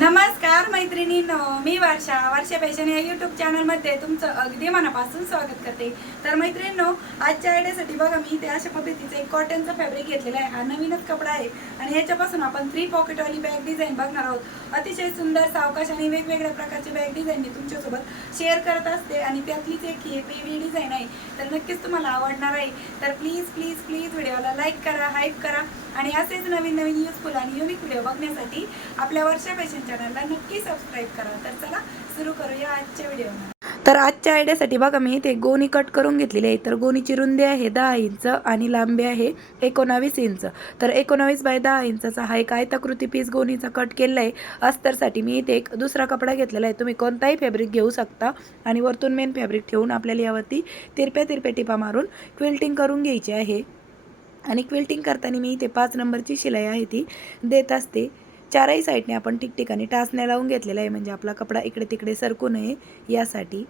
नमस्कार मैत्रिणींनो मी वर्षा. वर्षा फॅशन या युट्यूब चॅनलमध्ये तुमचं अगदी मनापासून स्वागत करते. तर मैत्रिणींनो आजच्या आयडियासाठी बघा मी इथे अशा पद्धतीचं एक कॉटनचं फॅब्रिक घेतलेलं आहे. हा नवीनच कपडा आहे आणि ह्याच्यापासून आपण थ्री पॉकेटवाली बॅग डिझाईन बघणार आहोत. अतिशय सुंदर सावकाश आणि वेगवेगळ्या प्रकारची बॅग डिझाईन मी तुमच्यासोबत शेअर करत असते आणि त्यातलीच एक ही वेगळी डिझाईन आहे. तर नक्कीच तुम्हाला आवडणार आहे. तर प्लीज प्लीज प्लीज व्हिडिओला लाईक करा हाईप करा. आणि असेच नवीन नवीन युजफुल आणि युनिक व्हिडिओ बघण्यासाठी आपल्या वर्षा फॅशन चॅनलला नक्की सबस्क्राईब करा. तर चला सुरू करूया आजच्या व्हिडिओला तर आजच्या आयडियासाठी बघा मी इथे गोणी कट करून घेतलेली आहे. तर गोणीची रुंदी आहे दहा इंच आणि लांबी आहे एकोणावीस इंच. तर एकोणावीस बाय दहा इंचाचा हा एक आयताकृती पीस गोणीचा कट केलेला आहे. अस्तरसाठी मी इथे एक दुसरा कपडा घेतलेला आहे. तुम्ही कोणताही फॅब्रिक घेऊ शकता आणि वरतून मेन फॅब्रिक ठेवून आपल्याला यावरती तिरप्या तिरप्या टिपा मारून क्विल्टिंग करून घ्यायची आहे. आणि क्विल्टिंग करताना मी इथे पाच नंबरची शिलाई आहे ती देत असते. चारही साईडने आपण ठिकठिकाणी टाचण्या लावून घेतलेला आहे. म्हणजे आपला कपडा इकडे तिकडे सरकू नये यासाठी.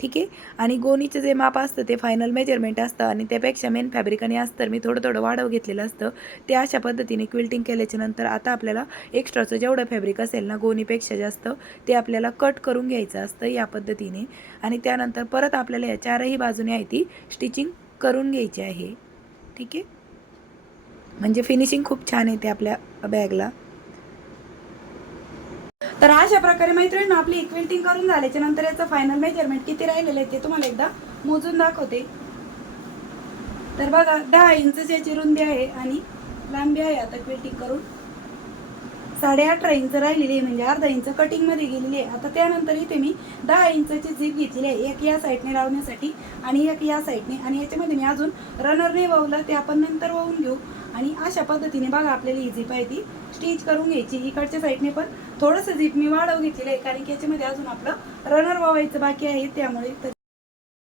ठीक आहे? आणि गोणीचं जे माप असतं ते फायनल मेजरमेंट असतं आणि त्यापेक्षा मेन फॅब्रिक आणि असतं मी थोडं थोडं वाढव घेतलेलं असतं. ते अशा पद्धतीने क्विल्टिंग केल्याच्यानंतर आता आपल्याला एक्स्ट्राचं जेवढं फॅब्रिक असेल ना गोणीपेक्षा जास्त ते आपल्याला कट करून घ्यायचं असतं या पद्धतीने. आणि त्यानंतर परत आपल्याला या चारही बाजूने आहे ती स्टिचिंग करून घ्यायची आहे. ठीक आहे? म्हणजे फिनिशिंग खूप छान येते आपल्या बॅगला तर अशा प्रकारे मैत्रिणी आपली इक्विल्टिंग करून झाल्याच्यानंतर याचं फायनल मेजरमेंट किती राहिलेलं आहे ते तुम्हाला एकदा मोजून दाखवते. तर बघा दहा इंच याची रुंदी आहे आणि लांबी आहे आता क्विल्टिंग करून. साडे अठरा इंच राहिलेली आहे म्हणजे अर्धा इंच कटिंगमध्ये गेलेली आहे. आता त्यानंतर इथे मी दहा इंचची झीप घेतलेली आहे एक या साईडने लावण्यासाठी आणि एक या साईडने आणि याच्यामध्ये मी अजून रनर नाही वावलं ते आपण नंतर वाहून घेऊ. आणि अशा पद्धतीने बघा आपल्याला ही झिप आहे ती स्टिच करून घ्यायची इकडच्या साईडने पण. थोडंसं झिप मी वाढव घेतलेलं आहे कारण की याच्यामध्ये अजून आपलं रनर वावायचं बाकी आहे त्यामुळे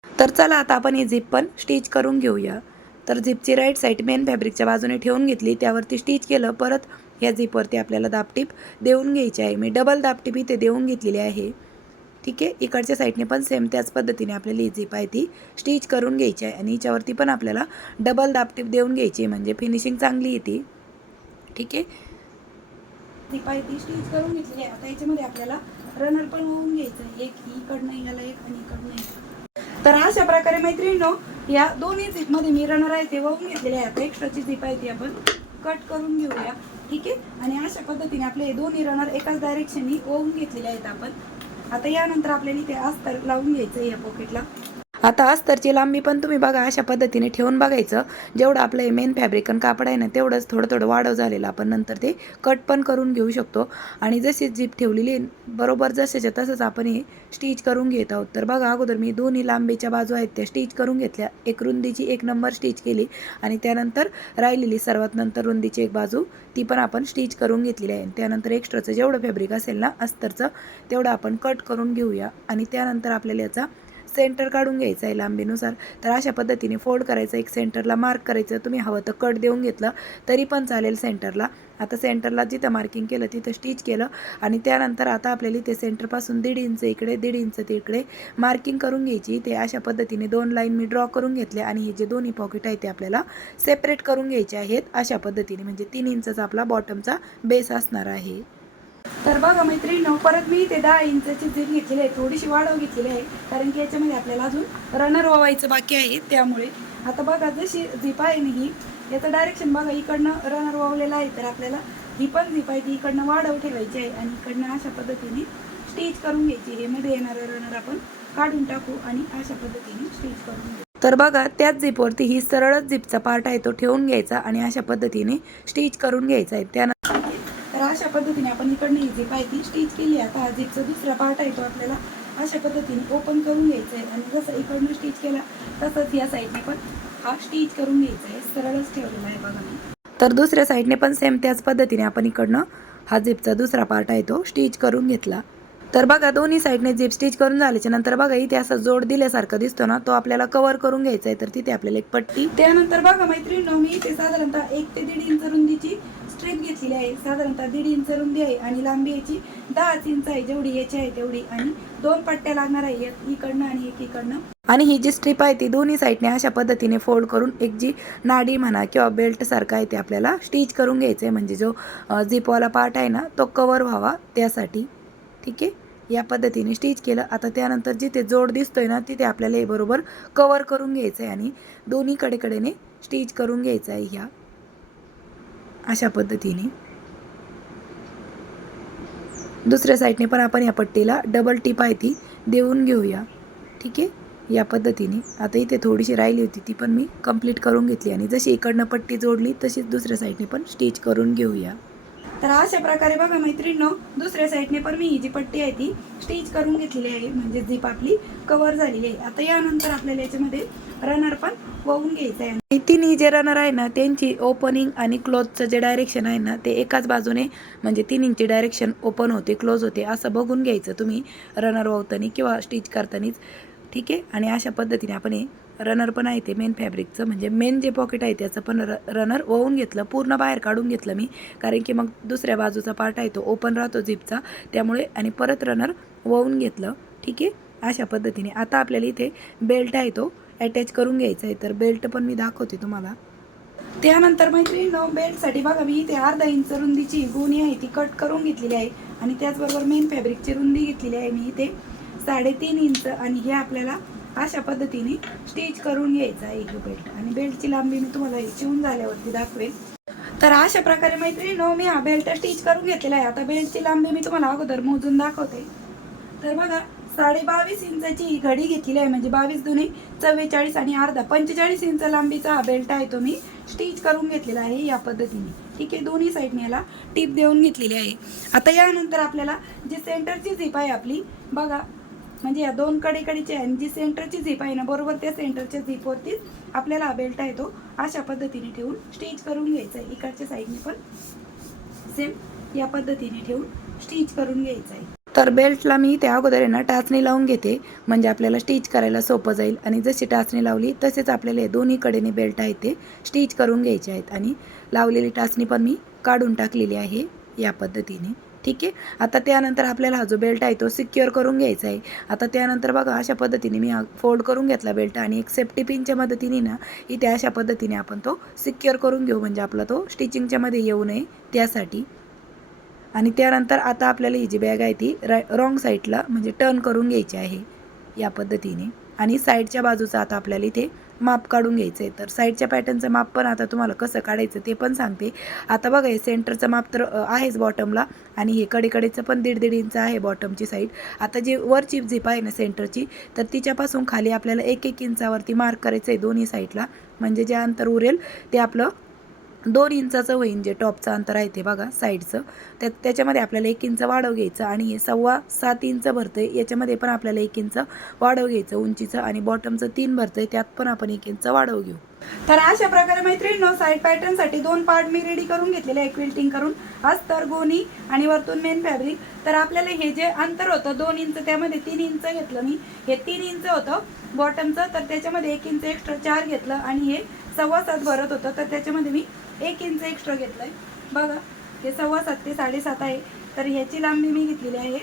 तर चला आता आपण ही झिप पण स्टिच करून घेऊया. तर झिपची राईट साईड मेन फॅब्रिकच्या बाजूने ठेवून घेतली. त्यावरती स्टिच केलं परत या झिपवरती आपल्याला दापटीप देऊन घ्यायची आहे. मी डबल दापटीप इथे देऊन घेतलेली आहे. ठीक आहे? इकडच्या साईडने पण सेम त्याच पद्धतीने आपल्याला ही झिप आहे ती. स्टिच करून घ्यायची आहे आणि हिच्यावरती पण आपल्याला डबल दापटीप देऊन घ्यायची आहे. म्हणजे फिनिशिंग चांगली येते. ठीक आहे? झिप आहे ती स्टिच करून घेतली आहे. आता याच्यामध्ये आपल्याला रनर पण होऊन घ्यायचं आहे. एक इकडनं याला एक आणि इकडनं एक. तर अशा प्रकारे मैत्रिणीनो या दोन्ही झीपमध्ये मी रनर आहे ते वाहून घेतलेले आहे. आता एक्स्ट्राची झिप आहे ती आपण कट करून घेऊया. ठीक आहे? आणि अशा पद्धतीने आपले हे दोन्ही रनर एकाच डायरेक्शननी ओवून घेतलेले आहेत आपण. आता यानंतर आपल्याला इथे अस्तर लावून घ्यायचं या पॉकेटला आता अस्तरची लांबी पण तुम्ही बघा अशा पद्धतीने ठेवून बघायचं. जेवढं आपलं हे मेन फॅब्रिक आणि कापड आहे ना तेवढंच थोडं थोडं वाढव झालेलं आपण. नंतर ते कट पण करून घेऊ शकतो. आणि जशी जीप ठेवलेली बरोबर जसेच्या तसंच आपण हे स्टिच करून घेत आहोत. तर बघा अगोदर मी दोन्ही लांबीच्या बाजू आहेत त्या स्टिच करून घेतल्या. एक रुंदीची एक नंबर स्टिच केली आणि त्यानंतर राहिलेली सर्वात नंतर रुंदीची एक बाजू ती पण आपण स्टिच करून घेतलेली आहे. त्यानंतर एक्स्ट्राचं जेवढं फॅब्रिक असेल ना अस्तरचं तेवढं आपण कट करून घेऊया. आणि त्यानंतर आपल्याला याचा सेंटर काढून घ्यायचं आहे लांबीनुसार. तर अशा पद्धतीने फोल्ड करायचं एक सेंटरला मार्क करायचं. तुम्ही हवं तर कट देऊन घेतलं तरी पण चालेल सेंटरला. आता सेंटरला जिथं मार्किंग केलं तिथं स्टिच केलं आणि त्यानंतर आता आपल्याला इथे सेंटरपासून दीड इंच इकडे दीड इंच तिकडे मार्किंग करून घ्यायची. ते अशा पद्धतीने दोन लाईन मी ड्रॉ करून घेतले आणि हे जे दोन्ही पॉकेट आहे ते आपल्याला सेपरेट करून घ्यायचे आहेत. अशा पद्धतीने म्हणजे तीन इंचचा आपला बॉटमचा बेस असणार आहे. तर बघा मैत्रिणी परत मी ते दहा इंचाची झीप घेतलेली आहे थोडीशी वाढव हो घेतलेली आहे कारण की याच्यामध्ये आपल्याला अजून रनर वावायचं बाकी आहे त्यामुळे. आता बघा जशी झिप आहे ना ही याचं डायरेक्शन बघा इकडनं रनर वावलेला आहे तर आपल्याला ही पण झिप आहे ती इकडनं वाढव ठेवायची आहे आणि इकडनं अशा पद्धतीने स्टिच करून घ्यायची हे मध्ये येणारं रनर आपण काढून टाकू आणि अशा पद्धतीने स्टिच करून घेऊ तर बघा त्याच झिपवरती ही सरळच झिपचा पार्ट आहे तो ठेवून घ्यायचा आणि अशा पद्धतीने स्टिच करून घ्यायचा आहे. त्यानंतर तर अशा पद्धतीने आपण इकडनं ही झीप आहे ती स्टिच केली आहे आता हा झिपचा दुसरा पार्ट आहे तो आपल्याला अशा पद्धतीने ओपन करून घ्यायचा आहे आणि जसं इकडनं स्टिच केला तसंच या साईडने पण हा स्टिच करून घ्यायचा आहे सरळच ठेवलेला आहे बघा मी. तर दुसऱ्या साईडने पण सेम त्याच पद्धतीने आपण इकडनं हा झिपचा दुसरा पार्ट आहे तो स्टिच करून घेतला. तर बघा दोन्ही साईडने झिप स्टिच करून झाल्याच्यानंतर बघा इथे असा जोड दिल्यासारखं दिसतो ना तो आपल्याला कव्हर करून घ्यायचा आहे तर तिथे आपल्याला एक पट्टी. त्यानंतर बघा मैत्रिणी मी इथे साधारणतः एक ते दीड इंच रुंदीची स्ट्रीप घेतलेली आहे. साधारणतः दीड इंच रुंदी आहे आणि लांबी याची दहाच इंच आहे. जेवढी याची आहे तेवढी. आणि दोन पट्ट्या लागणार आहे. एक इकडनं आणि एक इकडनं. आणि ही जी स्ट्रीप आहे ती दोन्ही साईडने अशा पद्धतीने फोल्ड करून एक जी नाडी म्हणा किंवा बेल्ट सारखा आहे ते आपल्याला स्टिच करून घ्यायचं आहे. म्हणजे जो झिपवाला पार्ट आहे ना तो कवर व्हावा त्यासाठी. ठीक आहे? या पद्धतीने स्टिच केलं. आता त्यानंतर जिथे जोड दिसतोय ना तिथे आपल्याला हे बरोबर कवर करून घ्यायचं आहे. आणि दोन्ही कडेकडेने स्टिच करून घ्यायचं आहे ह्या. अशा पद्धतीने. दुसऱ्या साईडने पण आपण या पट्टीला डबल टिप आहे ती देऊन घेऊया. ठीक आहे? या पद्धतीने. आता इथे थोडीशी राहिली होती ती पण मी कंप्लीट करून घेतली आणि जशी इकडनं पट्टी जोडली तशीच दुसऱ्या साईडने पण स्टिच करून घेऊया. तर अशा प्रकारे बघा मैत्रिणींनो दुसऱ्या साईडने पण मी ही जी पट्टी आहे ती स्टिच करून घेतलेली आहे. म्हणजे झीप आपली कवर झालेली आहे. आता यानंतर आपल्याला याच्यामध्ये रनर पण बघून घ्यायचं आहे आणि तिन्ही जे रनर आहे ना त्यांची ओपनिंग आणि क्लोजचं जे डायरेक्शन आहे ना ते एकाच बाजूने म्हणजे तिन्हींची डायरेक्शन ओपन होते क्लोज होते असं बघून घ्यायचं तुम्ही रनर वाहतानी किंवा स्टिच करतानीच. ठीक आहे? आणि अशा पद्धतीने आपण हे रनर पण आहे ते मेन फॅब्रिकचं म्हणजे मेन जे पॉकेट आहे त्याचं पण र रनर वळून घेतलं पूर्ण बाहेर काढून घेतलं मी. कारण की मग दुसऱ्या बाजूचा पार्ट आहे तो ओपन राहतो झिपचा त्यामुळे आणि परत रनर वळून घेतलं. ठीक आहे? अशा पद्धतीने. आता आपल्याला इथे बेल्ट आहे तो. अटॅच करून घ्यायचं आहे तर बेल्ट पण मी दाखवते तुम्हाला. त्यानंतर मैत्रिणीनो बेल्टसाठी बघा मी इथे अर्धा इंच रुंदीची गोणी आहे ती कट करून घेतलेली आहे. आणि त्याचबरोबर मेन फॅब्रिकची रुंदी घेतलेली आहे मी इथे. साडेतीन इंच आणि हे आपल्याला अशा पद्धतीने स्टिच करून घ्यायचं आहे एक बेल्ट आणि बेल्टची लांबी मी तुम्हाला हे शिवून झाल्यावरती दाखवेल. तर अशा प्रकारे मैत्रिणीनो मी हा बेल्ट स्टिच करून घेतलेला आहे. आता बेल्टची लांबी मी तुम्हाला अगोदर मोजून दाखवते. तर बघा साडे बावीस इंचाची ही घडी घेतलेली आहे. म्हणजे बावीस दुने चव्वेचाळीस आणि अर्धा. पंचेचाळीस इंच लांबीचा हा बेल्ट आहे तो मी स्टिच करून घेतलेला आहे या पद्धतीने. ठीक आहे दोन्ही साईडने याला टीप देऊन घेतलेली आहे. आता यानंतर आपल्याला जी सेंटरची झिप आहे आपली बघा. म्हणजे या दोन कडेकडीची आहे आणि जी सेंटरची झिप आहे ना बरोबर त्या सेंटरच्या झिपवरतीच आपल्याला हा बेल्ट आहे तो अशा पद्धतीने ठेवून स्टिच करून घ्यायचा आहे. इकडच्या साईडने पण सेम या पद्धतीने ठेवून स्टिच करून घ्यायचं आहे. तर बेल्टला मी त्या अगोदर आहे ना टाचणी लावून घेते. म्हणजे आपल्याला स्टिच करायला सोपं जाईल. आणि जशी टाचणी लावली तसेच आपल्याला हे दोन्ही कडेने बेल्ट आहे ते स्टिच करून घ्यायचे आहेत. आणि लावलेली टाचणी पण मी काढून टाकलेली आहे या पद्धतीने. ठीक आहे? आता त्यानंतर आपल्याला हा जो बेल्ट आहे तो सिक्युअर करून घ्यायचा आहे. आता त्यानंतर बघा अशा पद्धतीने मी हा फोल्ड करून घेतला बेल्ट आणि एक सेफ्टी पिनच्या मदतीने ना इथे अशा पद्धतीने आपण तो सिक्युअर करून घेऊ. म्हणजे आपला तो स्टिचिंगच्यामध्ये येऊ नये त्यासाठी. आणि त्यानंतर आता आपल्याला ही जी बॅग आहे ती रा रॉंग साईडला म्हणजे टर्न करून घ्यायची आहे या पद्धतीने. आणि साईडच्या बाजूचं आता आपल्याला इथे माप काढून घ्यायचं आहे तर साईडच्या पॅटर्नचं माप पण आता तुम्हाला कसं काढायचं ते पण सांगते. आता बघा हे सेंटरचं माप तर आहेच बॉटमला आणि हे कडेकडेचं पण दीड दीड इंच आहे बॉटमची साईड आता जी वरची झिप आहे ना सेंटरची तर तिच्यापासून खाली आपल्याला एक एक इंचावरती मार्क करायचं आहे दोन्ही साईडला म्हणजे जे अंतर उरेल ते आपलं दोन इंचाचं होईन जे टॉपचं अंतर आहे ते बघा साईडचं. त्या त्याच्यामध्ये आपल्याला एक इंच वाढव घ्यायचं आणि हे सव्वा सात इंच भरतं आहे याच्यामध्ये पण आपल्याला एक इंच वाढव घ्यायचं उंचीचं आणि बॉटमचं तीन भरतंय. त्यात पण आपण एक इंच वाढव घेऊ. तर अशा प्रकारे मैत्रिणींनो साईड पॅटर्नसाठी दोन पार्ट मी रेडी करून घेतलेले आहे क्विल्टिंग करून अस्तर गोणी आणि वरतून मेन फॅब्रिक तर आपल्याला हे जे अंतर होतं दोन इंच त्यामध्ये तीन इंच घेतलं मी. हे तीन इंच होतं बॉटमचं तर त्याच्यामध्ये एक इंच एक्स्ट्रा चार घेतलं आणि हे सव्वा सात भरत होतं. तर त्याच्यामध्ये मी एक इंच एक्स्ट्रा घेतलं आहे बघा हे सव्वा सात ते साडेसात आहे. तर ह्याची लांबी मी घेतलेली आहे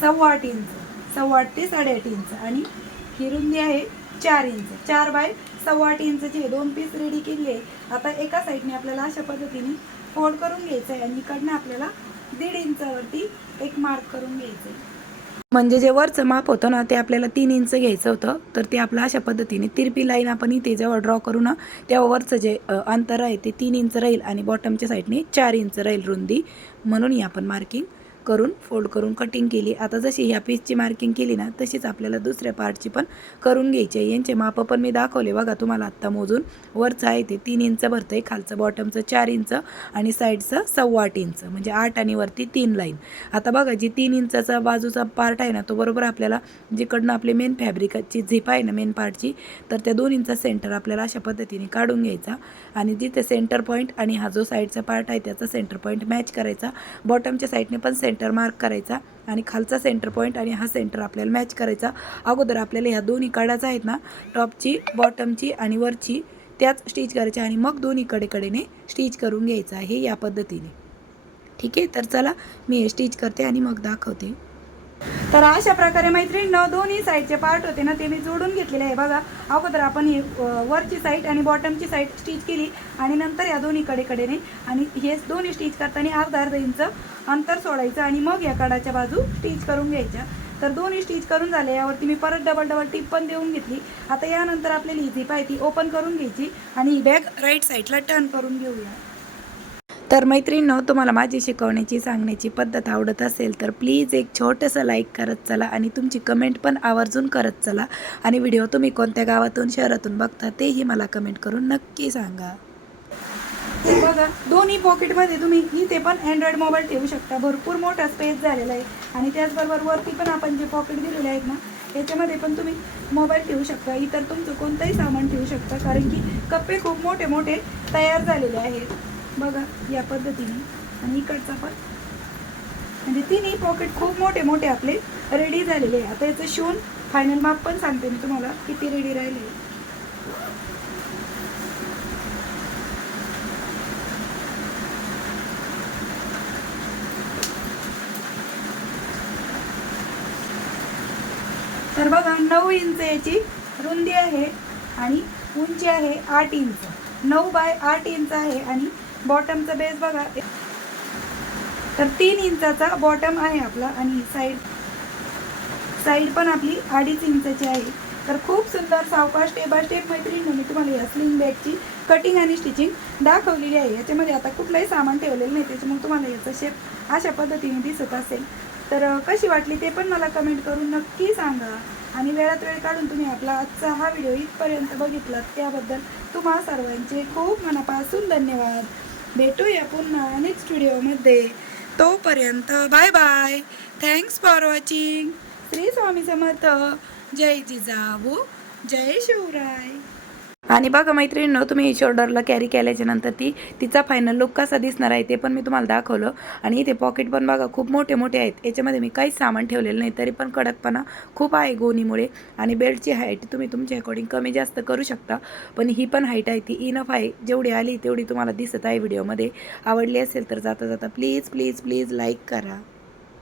सव्वा आठ इंच सव्वा आठ ते साडेआठ इंच. आणि ही रुंदी आहे चार इंच. चार बाय सव्वा आठ इंचची हे दोन पीस रेडी केली आहे. आता एका साईडने आपल्याला अशा पद्धतीने फोल्ड करून घ्यायचं आहे आणि इकडनं आपल्याला दीड इंचावरती एक मार्क करून घ्यायचं आहे. म्हणजे जे वरचं माप होतं ना ते आपल्याला तीन इंच घ्यायचं होतं. तर ते आपलं अशा पद्धतीने तिरपी लाईन आपण इथे जेव्हा ड्रॉ करू ना तेव्हा वरचं जे अंतर आहे ते तीन इंच राहील आणि बॉटमच्या साईडने चार इंच राहील रुंदी. म्हणून ही आपण मार्किंग करून फोल्ड करून कटिंग केली. आता जशी ह्या पीसची मार्किंग केली ना तशीच आपल्याला दुसऱ्या पार्टची पण करून घ्यायची आहे. यांचे माप पण मी दाखवले बघा तुम्हाला आत्ता मोजून. वरचं आहे ते तीन इंच भरतं आहे खालचं बॉटमचं चार इंच आणि साईडचं सव्वा आठ इंच. म्हणजे आठ आणि वरती तीन लाईन आता बघा जी तीन इंचाचा बाजूचा पार्ट आहे ना तो बरोबर आपल्याला जिकडनं आपली मेन फॅब्रिकची झिप आहे ना मेन पार्टची तर त्या दोन इंचा सेंटर आपल्याला अशा पद्धतीने काढून घ्यायचा. आणि जिथे सेंटर पॉईंट आणि हा जो साईडचा पार्ट आहे त्याचा सेंटर पॉईंट मॅच करायचा. बॉटमच्या साईडने पण सेंटर मार्क करायचा आणि खालचा सेंटर पॉईंट आणि हा सेंटर आपल्याला मॅच करायचा. अगोदर आपल्याला ह्या दोन्ही कडाचा आहेत ना टॉपची बॉटमची आणि वरची त्याच स्टिच करायच्या आणि मग दोन्ही कडेकडेने स्टिच करून घ्यायचं आहे या पद्धतीने. ठीक आहे? तर चला मी हे स्टिच करते आणि मग दाखवते. तर अशा प्रकारे मैत्रिणीनं दोन्ही साईडचे पार्ट होते ना ते मी जोडून घेतलेले आहे. बघा अगोदर आपण हे वरची साईड आणि बॉटमची साईड स्टिच केली आणि नंतर या दोन्ही कडेकडेने आणि हे दोन्ही स्टिच करताना अर्धा अर्धा इंच अंतर सोडायचं आणि मग या कडाच्या बाजू स्टिच करून घ्यायच्या. तर दोन्ही स्टिच करून झाले यावरती मी परत डबल डबल टिप पण देऊन घेतली. आता यानंतर आपल्याला ही झीप आहे ती ओपन करून घ्यायची आणि ही बॅग राईट साईडला टर्न करून घेऊया. तर मैत्रिणींनो तुम्हाला माझी शिकवण्याची सांगण्याची पद्धत आवडत असेल तर प्लीज एक छोटंसं लाईक करत चला आणि तुमची कमेंट पण आवर्जून करत चला. आणि व्हिडिओ तुम्ही कोणत्या गावातून शहरातून बघता तेही मला कमेंट करून नक्की सांगा. बघा दोन्ही पॉकेटमध्ये तुम्ही इथे पण अँड्रॉइड मोबाईल ठेवू शकता. भरपूर मोठा स्पेस झालेला आहे. आणि त्याचबरोबर वरती पण आपण जे पॉकेट दिलेले आहेत ना याच्यामध्ये पण तुम्ही मोबाईल ठेवू शकता. इतर तुमचं कोणतंही सामान ठेवू शकता. कारण की कप्पे खूप मोठे मोठे तयार झालेले आहेत. बघा या पद्धतीने. आणि इकडचा पण. म्हणजे तिन्ही पॉकेट खूप मोठे मोठे आपले रेडी झालेले आहे आता याचं शिवून फायनल माप पण सांगते मी तुम्हाला. किती रेडी राहिले. तर बघा नऊ इंच याची रुंदी आहे आणि उंची आहे आठ इंच. नऊ बाय आठ इंच आहे आणि बॉटमचा बेस बघा. तर तीन इंचाचा बॉटम आहे आपला आणि साईड साईड पण आपली अडीच इंचाची आहे. तर खूप सुंदर सावकाश स्टेप बाय स्टेप मैत्रिणी मी तुम्हाला या स्लिंग बॅगची कटिंग आणि स्टिचिंग दाखवलेली आहे. याच्यामध्ये आता कुठलंही सामान ठेवलेलं नाही त्याच्यामुळे तुम्हाला याचा शेप अशा पद्धतीने दिसत असेल. तर कशी वाटली ते पण मला कमेंट करून नक्की सांगा. आणि वेळात वेळ काढून तुम्ही आपला आजचा हा व्हिडिओ इथपर्यंत बघितलात. त्याबद्दल तुम्हा सर्वांचे खूप मनापासून धन्यवाद. भेटूया पुन्हा नेक्स्ट व्हिडिओमध्ये तोपर्यंत bye bye thanks for watching Shri Swami Samarth. जय जिजाऊ. जय शिवराय. आणि बघा मैत्रिणीनं तुम्ही शोल्डरला कॅरी केल्याच्यानंतर ती तिचा फायनल लुक कसा दिसणार आहे ते पण मी तुम्हाला दाखवलं. आणि इथे पॉकेट पण बघा खूप मोठे मोठे आहेत. याच्यामध्ये मी काहीच सामान ठेवलेलं नाही तरी पण कडकपणा खूप आहे गोणीमुळे. आणि बेल्टची हाईट तुम्ही तुमच्या अकॉर्डिंग कमी जास्त करू शकता. पण ही पण हाईट आहे ती इनफ आहे. जेवढी आली तेवढी तुम्हाला दिसत आहे व्हिडिओमध्ये आवडली असेल तर जाता जाता प्लीज प्लीज प्लीज लाईक करा.